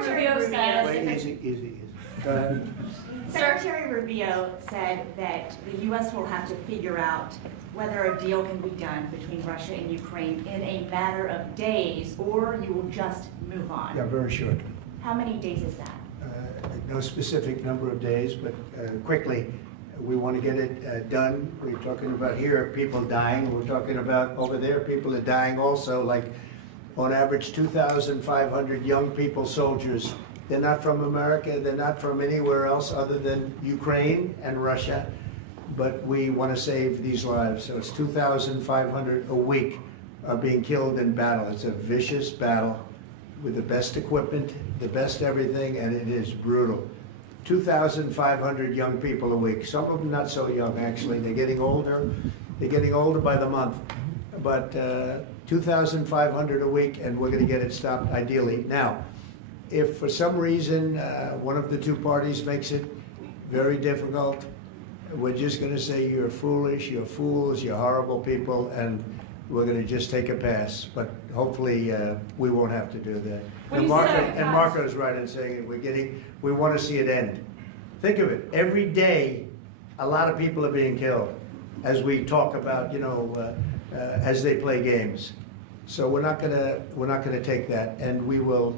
Rubio said. Wait, easy. Go ahead. Secretary Rubio said that the U.S. will have to figure out whether a deal can be done between Russia and Ukraine in a matter of days, or you will just move on. Yeah, very shortly. How many days is that? No specific number of days, but quickly. We want to get it done. We're talking about here people dying. We're talking about over there people are dying also, like on average 2,500 young people, soldiers. They're not from America. They're not from anywhere else other than Ukraine and Russia. But we want to save these lives. So it's 2,500 a week are being killed in battle. It's a vicious battle with the best equipment, the best everything, and it is brutal. 2,500 young people a week. Some of them not so young, actually. They're getting older. They're getting older by the month. But 2,500 a week, and we're going to get it stopped ideally. Now, if for some reason one of the two parties makes it very difficult, we're just going to say you're foolish, you're fools, you're horrible people, and we're going to just take a pass. But hopefully we won't have to do that. And Marco's right in saying it. We want to see it end. Think of it. Every day, a lot of people are being killed as we talk about, as they play games. So we're not gonna take that, and we'll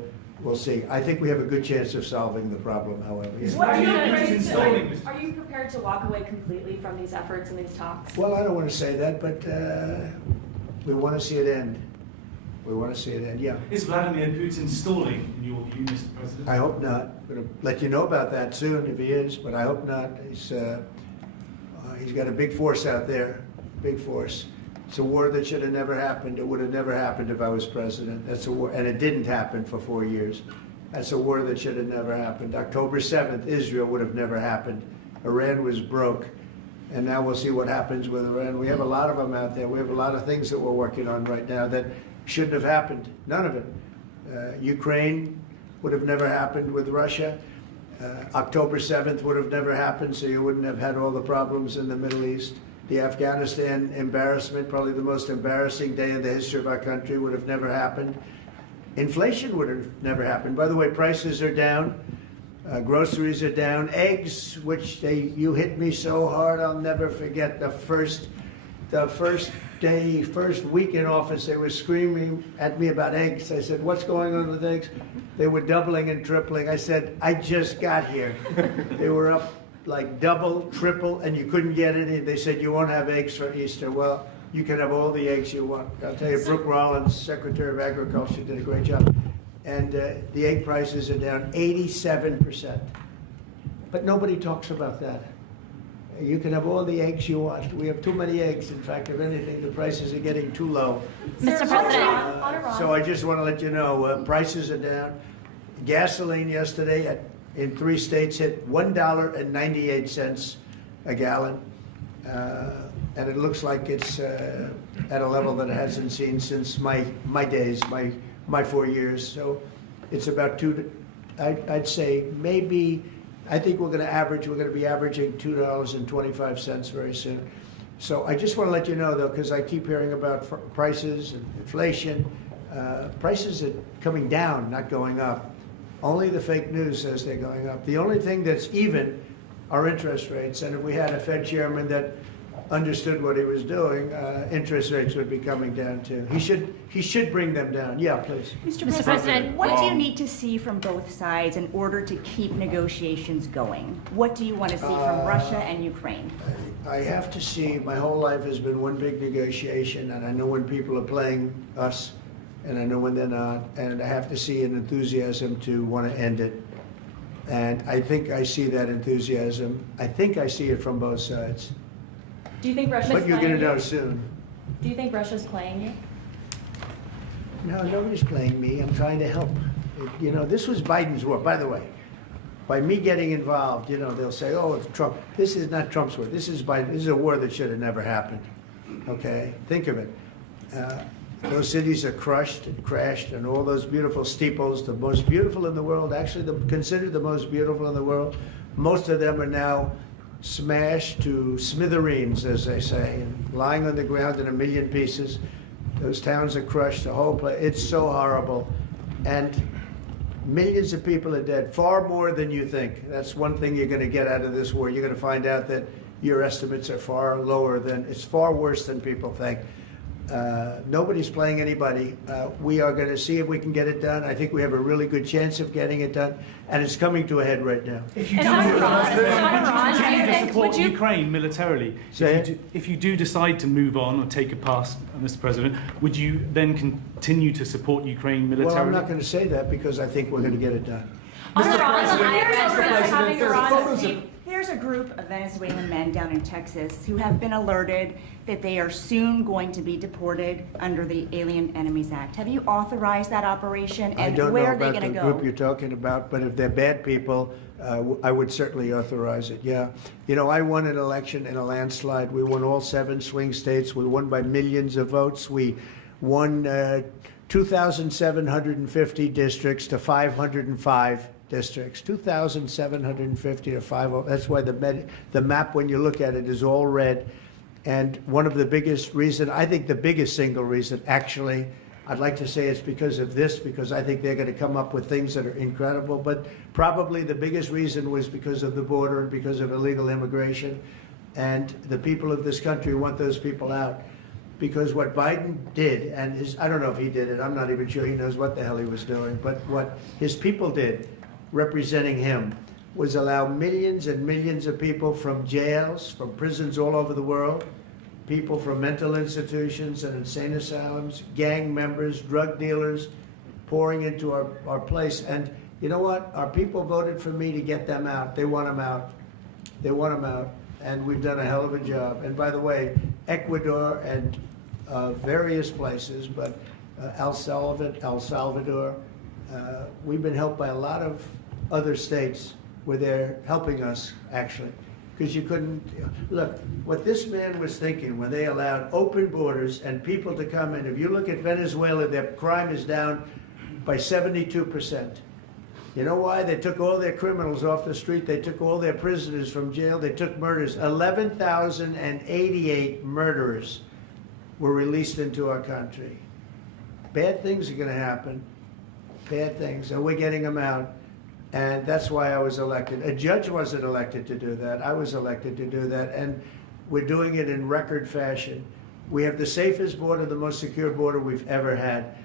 see. I think we have a good chance of solving the problem, however. Yeah. Are you prepared to walk away completely from these efforts and these talks? Well, I don't want to say that, but we want to see it end. We want to see it end, yeah. Is Vladimir Putin stalling, in your view, Mr. President? I hope not. I'm going to let you know about that soon if he is, but I hope not. He's got a big force out there, big force. It's a war that should have never happened. It would have never happened if I was president. That's a war, and it didn't happen for 4 years. That's a war that should have never happened. October 7th, Israel would have never happened. Iran was broke, and now we'll see what happens with Iran. We have a lot of them out there. We have a lot of things that we're working on right now that shouldn't have happened. None of it. Ukraine would have never happened with Russia. October 7th would have never happened, so you wouldn't have had all the problems in the Middle East. The Afghanistan embarrassment, probably the most embarrassing day in the history of our country, would have never happened. Inflation would have never happened. By the way, prices are down. Groceries are down. Eggs, which you hit me so hard, I'll never forget the first week in office, they were screaming at me about eggs. I said, what's going on with eggs? They were doubling and tripling. I said, I just got here. They were up like double, triple, and you couldn't get any. They said, you won't have eggs for Easter. Well, you can have all the eggs you want. I'll tell you, Brooke Rollins, Secretary of Agriculture, did a great job. And the egg prices are down 87%. But nobody talks about that. You can have all the eggs you want. We have too many eggs. In fact, if anything, the prices are getting too low. Mr. President, So I just want to let you know, prices are down. Gasoline yesterday in 3 states hit $1.98 a gallon. And it looks like it's at a level that it hasn't seen since my days, my 4 years. So it's about I'd say maybe, I think we're going to be averaging $2.25 very soon. So I just want to let you know, though, because I keep hearing about prices and inflation. Prices are coming down, not going up. Only the fake news says they're going up. The only thing that's even are interest rates. And if we had a Fed chairman that understood what he was doing, interest rates would be coming down too. He should bring them down. Yeah, please. Mr. President, what do you need to see from both sides in order to keep negotiations going? What do you want to see from Russia and Ukraine? I have to see, my whole life has been one big negotiation, and I know when people are playing us, and I know when they're not, and I have to see an enthusiasm to want to end it. And I think I see that enthusiasm. I think I see it from both sides. do you think Russia's But you're going to playing know you? soon. Do you think Russia's playing you? No, nobody's playing me. I'm trying to help. You know, this was Biden's war, by the way. By me getting involved, they'll say, oh, it's Trump. This is not Trump's war. This is Biden. This is a war that should have never happened. Okay? Think of it. Those cities are crushed and crashed, and all those beautiful steeples, the most beautiful in the world, actually considered the most beautiful in the world, most of them are now smashed to smithereens, as they say, and lying on the ground in a million pieces. Those towns are crushed, the whole place. It's so horrible. And Millions of people are dead, far more than you think. That's one thing you're going to get out of this war. You're going to find out that your estimates are far lower than, it's far worse than people think. Nobody's playing anybody. We are going to see if we can get it done. I think we have a really good chance of getting it done, and it's coming to a head right now. If you It's do not move Iran. on, It's not Iran. continue Do you to think- support would you- Ukraine militarily, Say if you do decide to move on or take a pass, Mr. President, would you then continue to support Ukraine militarily? Well, I'm not going to say that because I think we're going to get it done. On Iran, the President, IRS Mr. is having Iran. There's a group of Venezuelan men down in Texas who have been alerted that they are soon going to be deported under the Alien Enemies Act. Have you authorized that operation, I and don't know where are they about going the to group you're go? talking about, but if they're bad people, I would certainly authorize it, yeah. You know, I won an election in a landslide. We won all 7 swing states. We won by millions of votes. We won 2,750 districts to 505 districts. 2,750 to 5. That's why the map, when you look at it, is all red. And one of the biggest reason, I think the biggest single reason, actually, I'd like to say it's because of this, because I think they're going to come up with things that are incredible. But probably the biggest reason was because of the border and because of illegal immigration. And the people of this country want those people out. Because what Biden did, and I don't know if he did it, I'm not even sure he knows what the hell he was doing, but what his people did, representing him, was allow millions and millions of people from jails, from prisons all over the world, people from mental institutions and insane asylums, gang members, drug dealers, pouring into our place. And you know what? Our people voted for me to get them out. They want them out. They want them out. And we've done a hell of a job. And by the way, Ecuador and various places, but El Salvador, we've been helped by a lot of other states where they're helping us, actually. Because you couldn't, look, what this man was thinking when they allowed open borders and people to come in, if you look at Venezuela, their crime is down by 72%. You know why? They took all their criminals off the street. They took all their prisoners from jail. They took murders. 11,088 murderers were released into our country. Bad things are going to happen. Bad things. And we're getting them out. And that's why I was elected. A judge wasn't elected to do that. I was elected to do that. And we're doing it in record fashion. We have the safest border, the most secure border we've ever had.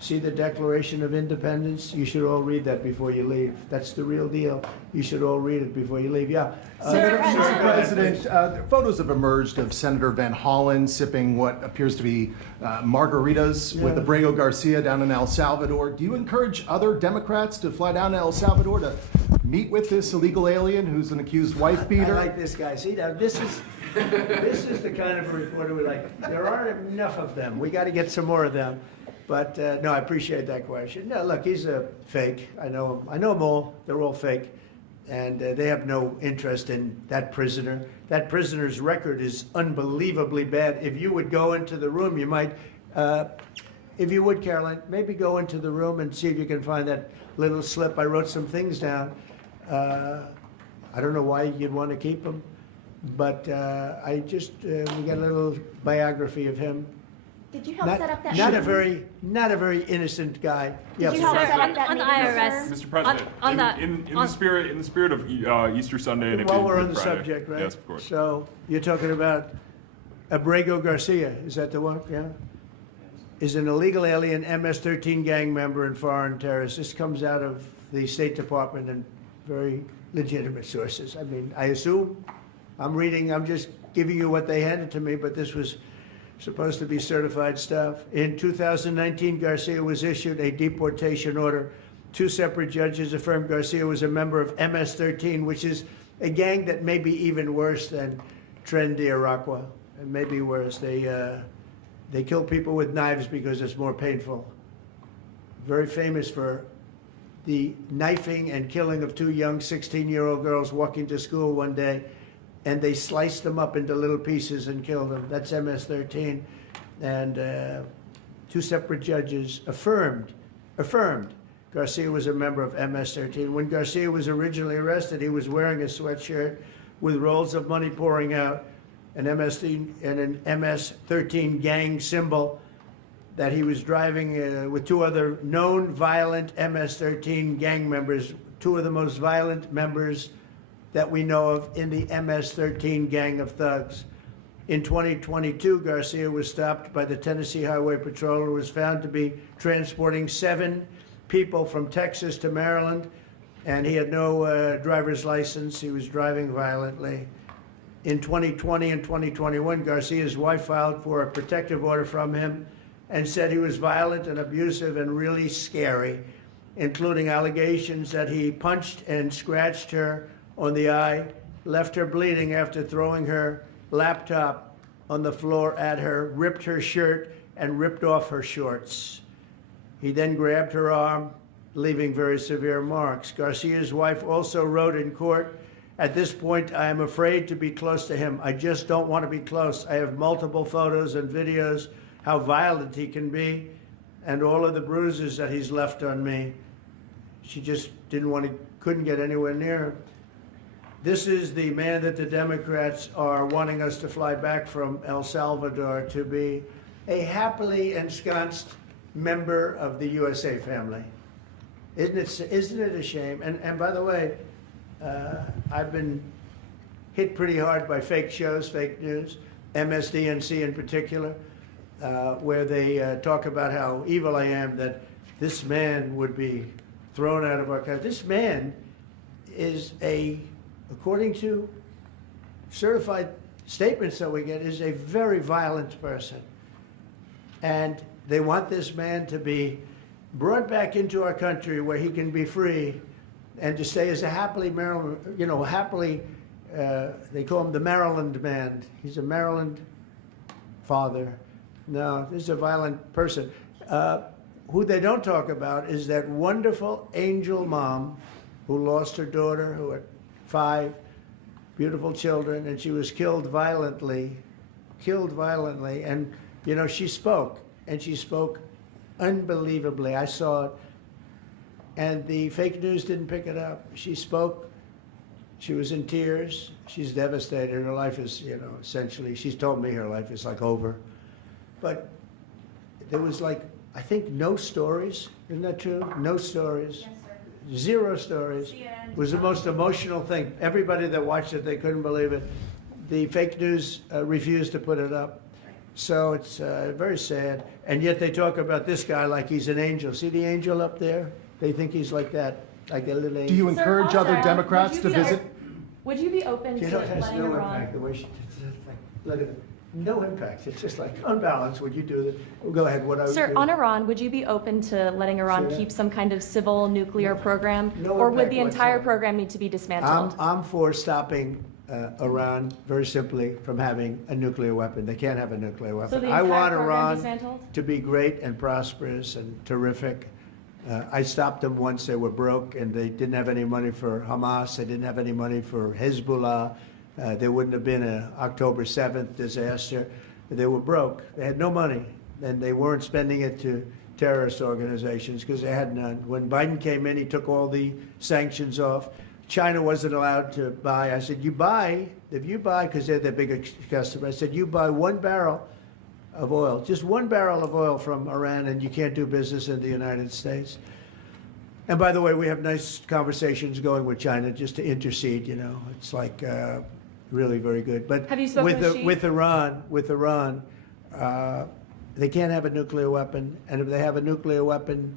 See the Declaration of Independence? You should all read that before you leave. That's the real deal. You should all read it before you leave. Yeah. Mr. President, photos have emerged of Senator Van Hollen sipping what appears to be margaritas with Abrago Garcia down in El Salvador. Do you encourage other Democrats to fly down to El Salvador to meet with this illegal alien who's an accused wife beater? I like this guy. See, now this is the kind of reporter we like. There aren't enough of them. We got to get some more of them. But no, I appreciate that question. No, look, he's a fake. I know him. I know them all. They're all fake. And they have no interest in that prisoner. That prisoner's record is unbelievably bad. If you would go into the room, you might, if you would, Caroline, maybe go into the room and see if you can find that little slip. I wrote some things down. I don't know why you'd want to keep him, but I just, we got a little biography of him. Did you help set up that? Not a very innocent guy. Did you help please. set up that on the meeting, IRS. sir? Mr. President, on the- in the spirit of Easter Sunday and it While being we're on Good the Friday. subject, right? Yes, of course. So you're talking about Abrago Garcia, is that the one? Yeah. Is an illegal alien, MS-13 gang member and foreign terrorist. This comes out of the State Department and very legitimate sources. I mean, I assume, I'm just giving you what they handed to me, but this was supposed to be certified stuff. In 2019, Garcia was issued a deportation order. 2 separate judges affirmed Garcia was a member of MS-13, which is a gang that may be even worse than Tren de Aragua. It may be worse. They kill people with knives because it's more painful. Very famous for the knifing and killing of 2 young 16-year-old girls walking to school one day, and they sliced them up into little pieces and killed them. That's MS-13. And 2 separate judges affirmed Garcia was a member of MS-13. When Garcia was originally arrested, he was wearing a sweatshirt with rolls of money pouring out, an MS-13 gang symbol. that he was driving with two other known violent MS-13 gang members, two of the most violent members that we know of in the MS-13 gang of thugs. In 2022, Garcia was stopped by the Tennessee Highway Patrol and was found to be transporting 7 people from Texas to Maryland, and he had no driver's license. He was driving violently. In 2020 and 2021, Garcia's wife filed for a protective order from him and said he was violent and abusive and really scary, including allegations that he punched and scratched her on the eye, left her bleeding after throwing her laptop on the floor at her, ripped her shirt, and ripped off her shorts. He then grabbed her arm, leaving very severe marks. Garcia's wife also wrote in court, "At this point, I am afraid to be close to him. I just don't want to be close. I have multiple photos and videos how violent he can be and all of the bruises that he's left on me." She just couldn't get anywhere near him. This is the man that the Democrats are wanting us to fly back from El Salvador to be a happily ensconced member of the USA family. Isn't it a shame? And by the way, I've been hit pretty hard by fake shows, fake news, MSDNC in particular, where they talk about how evil I am, that this man would be thrown out of our country. This man is according to certified statements that we get, is a very violent person. And they want this man to be brought back into our country where he can be free and to stay as a happily Maryland, they call him the Maryland man. He's a Maryland father. No, this is a violent person. Who they don't talk about is that wonderful angel mom who lost her daughter, who had 5 beautiful children, and she was killed violently. And, she spoke, and she spoke unbelievably. I saw it. And the fake news didn't pick it up. She spoke. She was in tears. She's devastated. Her life is, essentially, she's told me her life is like over. But there was I think no stories. Isn't that true? No stories. Yes, sir. 0 stories. It was the most emotional thing. Everybody that watched it, they couldn't believe it. The fake news refused to put it up. So it's very sad. And yet they talk about this guy like he's an angel. See the angel up there? They think he's like that, like a little angel. Do you Sir, encourage also, other Democrats to would you be- visit? Would you be open to It has letting no Iran? impact. The way she, it's just look at it. No impact. It's just unbalanced. Would you do that? Well, go ahead. What I would Sir, do. on Iran, would you be open to letting Iran Sir? keep some kind of civil nuclear program? No Or would impact the entire whatsoever. program need to be dismantled? I'm for stopping Iran, very simply, from having a nuclear weapon. They can't have a nuclear weapon. So the I entire want program Iran dismantled? to be great and prosperous and terrific. I stopped them once they were broke and they didn't have any money for Hamas. They didn't have any money for Hezbollah. There wouldn't have been an October 7th disaster. They were broke. They had no money, and they weren't spending it to terrorist organizations because they had none. When Biden came in, he took all the sanctions off. China wasn't allowed to buy. I said, if you buy, because they're the biggest customer, I said, you buy 1 barrel of oil, just 1 barrel of oil from Iran, and you can't do business in the United States. And by the way, we have nice conversations going with China just to intercede, It's really very good. But Have you spoken with Xi? with Iran, they can't have a nuclear weapon, and if they have a nuclear weapon,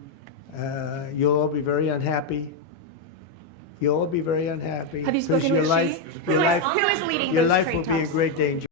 you'll all be very unhappy. You'll all be very unhappy. Have you 'cause spoken your with life, Xi? your life, Who is leading your those life trade will be in talks? great danger.